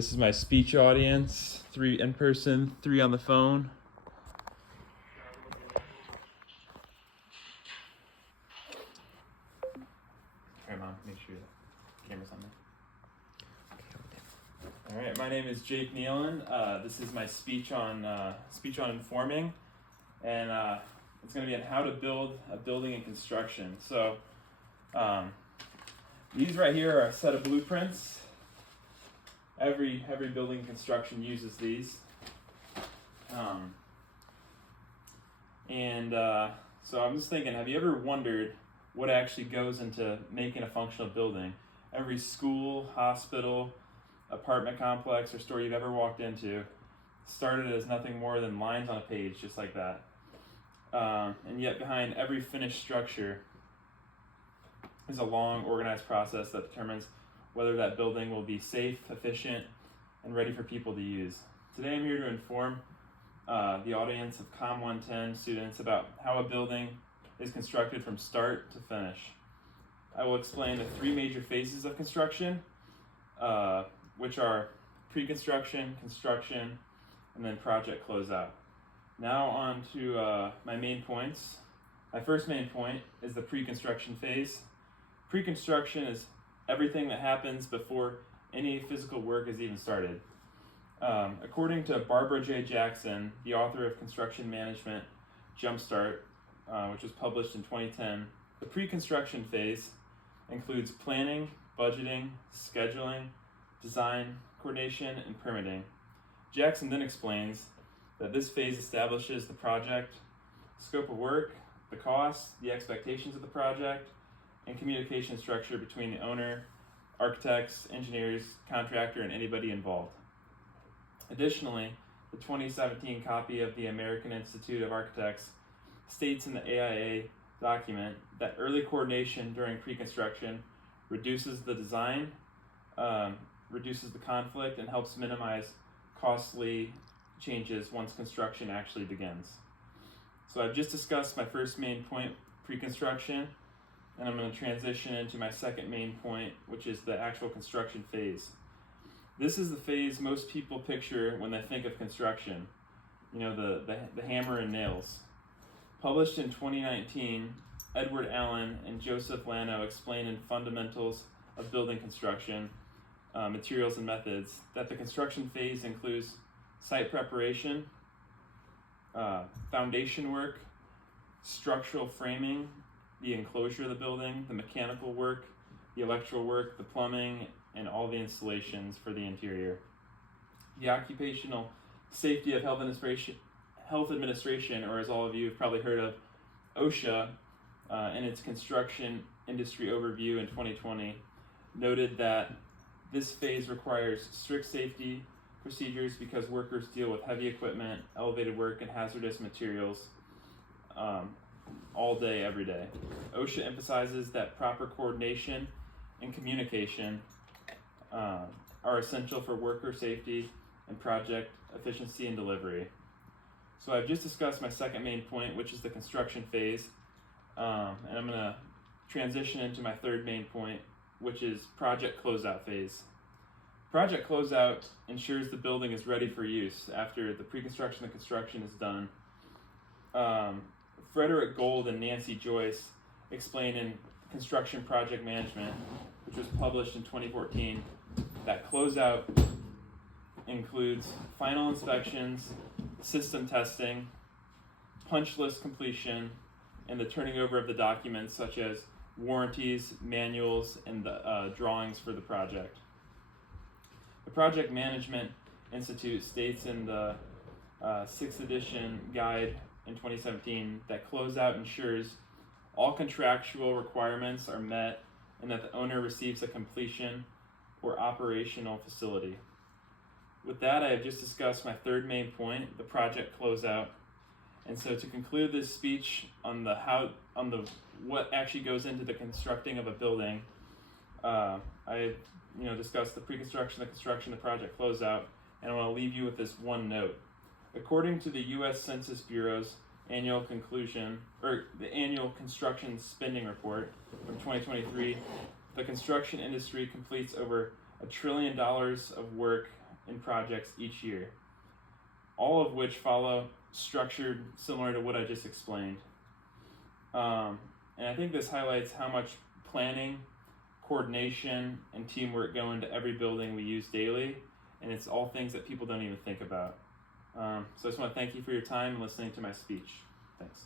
This is my speech audience, 3 in person, 3 on the phone. All right, Mom, make sure the camera's on there. All right, my name is Jake Nealon. This is my speech on informing, and it's going to be on how to build a building in construction. So these right here are a set of blueprints. Every building construction uses these, so I'm just thinking, have you ever wondered what actually goes into making a functional building? Every school, hospital, apartment complex, or store you've ever walked into started as nothing more than lines on a page, just like that. And yet behind every finished structure is a long, organized process that determines whether that building will be safe, efficient, and ready for people to use. Today I'm here to inform the audience of COMM 110 students about how a building is constructed from start to finish. I will explain the 3 major phases of construction, which are pre-construction, construction, and then project closeout. Now on to my main points. My first main point is the pre-construction phase. Pre-construction is everything that happens before any physical work is even started. According to Barbara J. Jackson, the author of Construction Management Jumpstart, which was published in 2010, the pre-construction phase includes planning, budgeting, scheduling, design, coordination, and permitting. Jackson then explains that this phase establishes the project, scope of work, the cost, the expectations of the project, and communication structure between the owner, architects, engineers, contractor, and anybody involved. Additionally, the 2017 copy of the American Institute of Architects states in the AIA document that early coordination during pre-construction reduces the design, reduces the conflict, and helps minimize costly changes once construction actually begins. So I've just discussed my first main point, pre-construction, and I'm going to transition into my second main point, which is the actual construction phase. This is the phase most people picture when they think of construction, the hammer and nails. Published in 2019, Edward Allen and Joseph Lano explain in Fundamentals of Building Construction, Materials and Methods, that the construction phase includes site preparation, foundation work, structural framing, the enclosure of the building, the mechanical work, the electrical work, the plumbing, and all the installations for the interior. The Occupational Safety of Health Administration, or as all of you have probably heard of, OSHA, in its construction industry overview in 2020, noted that this phase requires strict safety procedures because workers deal with heavy equipment, elevated work, and hazardous materials all day, every day. OSHA emphasizes that proper coordination and communication are essential for worker safety and project efficiency and delivery. So I've just discussed my second main point, which is the construction phase, and I'm going to transition into my third main point, which is project closeout phase. Project closeout ensures the building is ready for use after the pre-construction and construction is done. Frederick Gold and Nancy Joyce explain in Construction Project Management, which was published in 2014, that closeout includes final inspections, system testing, punch list completion, and the turning over of the documents such as warranties, manuals, and the drawings for the project. The Project Management Institute states in the 6th edition guide in 2017 that closeout ensures all contractual requirements are met and that the owner receives a completion or operational facility. With that, I have just discussed my third main point, the project closeout. And so to conclude this speech on what actually goes into the constructing of a building, I discussed the pre-construction, the construction, the project closeout, and I want to leave you with this one note. According to the U.S. Census Bureau's annual construction spending report from 2023, the construction industry completes over $1 trillion of work in projects each year, all of which follow structured similar to what I just explained. And I think this highlights how much planning, coordination, and teamwork go into every building we use daily, and it's all things that people don't even think about. So I just want to thank you for your time and listening to my speech. Thanks.